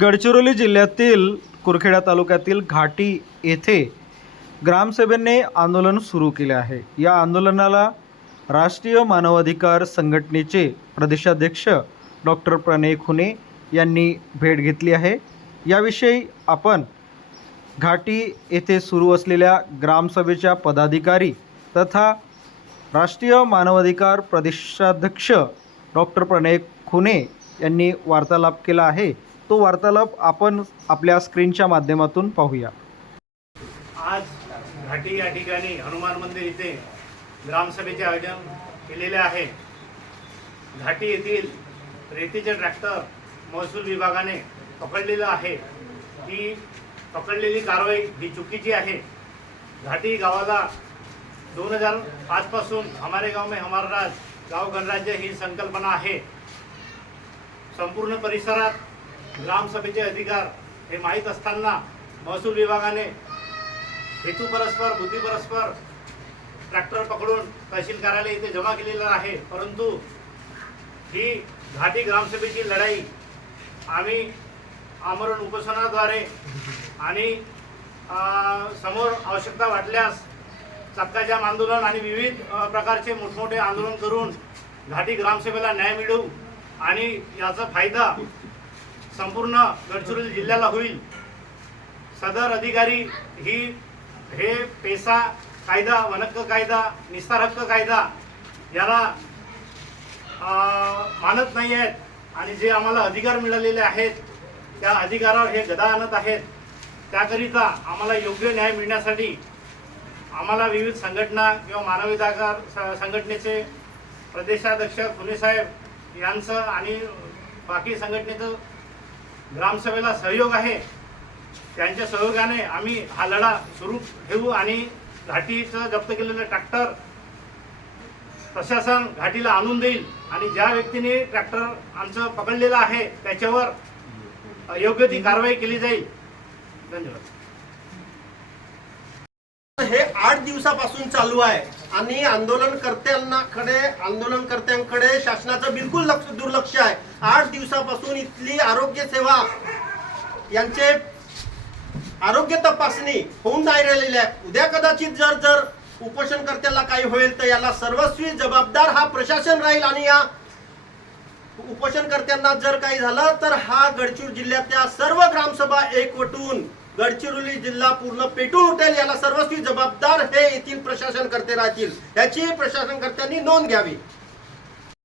गडचिरोली जिल्ह्यातील कुरखेडा तालुक्यातील घाटी येथे ग्रामसभेने आंदोलन सुरू केले आहे. या आंदोलनाला राष्ट्रीय मानवाधिकार संघटनेचे प्रदेशाध्यक्ष डॉक्टर प्रणय खुने यांनी भेट घेतली आहे. याविषयी आपण घाटी येथे सुरू असलेल्या ग्रामसभेच्या पदाधिकारी तथा राष्ट्रीय मानवाधिकार प्रदेशाध्यक्ष डॉक्टर प्रणय खुने यांनी वार्तालाप केला आहे. तो वार्तालाप आपण आपल्या स्क्रीनच्या माध्यमातून पाहूया. आज घाटी या ठिकाणी हनुमान मंदिर इथे ग्रामसभेचे आयोजन केलेले आहे. घाटी येथील रेतीचे ट्रॅक्टर महसूल विभागाने पकडलेलं आहे. ही पकडलेली कारवाई ही चुकीची आहे. घाटी गावाला दोन हजार पाचपासून हमारे गाव में हमारा राज गाव गणराज्य ही संकल्पना आहे. संपूर्ण परिसरात ग्रामसभेचे अधिकार हे माहीत असताना महसूल विभागाने हेतू परस्पर बुद्धी परस्पर ट्रॅक्टर पकडून तहसील कार्यालय इथे जमा केलेलं आहे. परंतु ही घाटी ग्रामसभेची लढाई आम्ही आमरण उपोषणाद्वारे आणि समोर आवश्यकता वाटल्यास चक्काजाम आंदोलन आणि विविध प्रकारचे मोठमोठे आंदोलन करून घाटी ग्रामसभेला न्याय मिळवू आणि याचा फायदा संपूर्ण गडचिरोली जिल्ह्याला होईल. सदर अधिकारी ही हे पेसा कायदा वनहक्क कायदा निस्तार हक्क कायदा याला मानत नाही आहेत आणि जे आम्हाला अधिकार मिळालेले आहेत त्या अधिकारावर हे गदा आणत आहेत. त्याकरिता आम्हाला योग्य न्याय मिळण्यासाठी आम्हाला विविध संघटना किंवा मानवाधिकार स- संघटनेचे प्रदेशाध्यक्ष साहेब यांचं आणि बाकी संघटनेचं ग्रामसभेला सहयोग आहे. त्यांच्या सहयोगाने आम्ही हा लढा सुरू ठेवू आणि घाटीचं जप्त केलेलं ट्रॅक्टर प्रशासन घाटीला आणून देईल आणि ज्या व्यक्तीने ट्रॅक्टर आमचं पकडलेलं आहे त्याच्यावर योग्य ती कारवाई केली जाईल. धन्यवाद. हे आठ दिवसापासून चालू आहे आणि आंदोलनकर्त्यांकडे आंदोलनकर्त्यांकडे शासनाचं बिलकुल लक्ष दुर्लक्ष आहे. आठ दिवसापासून इथली आरोग्य सेवा यांचे आरोग्य तपासणी होऊन नाही राहिलेली आहे. उद्या कदाचित जर जर उपोषणकर्त्याला काही होईल तर याला सर्वस्वी जबाबदार हा प्रशासन राहील आणि या उपोषणकर्त्यांना जर काही झालं तर हा गडचिर जिल्ह्यातल्या सर्व ग्रामसभा एकवटून गडचिरोली जिल्हा पूर्ण पेटून उठेल याला सर्वस्वी जबाबदार हे येथील प्रशासनकर्ते राहतील. याची प्रशासनकर्त्यांनी नोंद घ्यावी.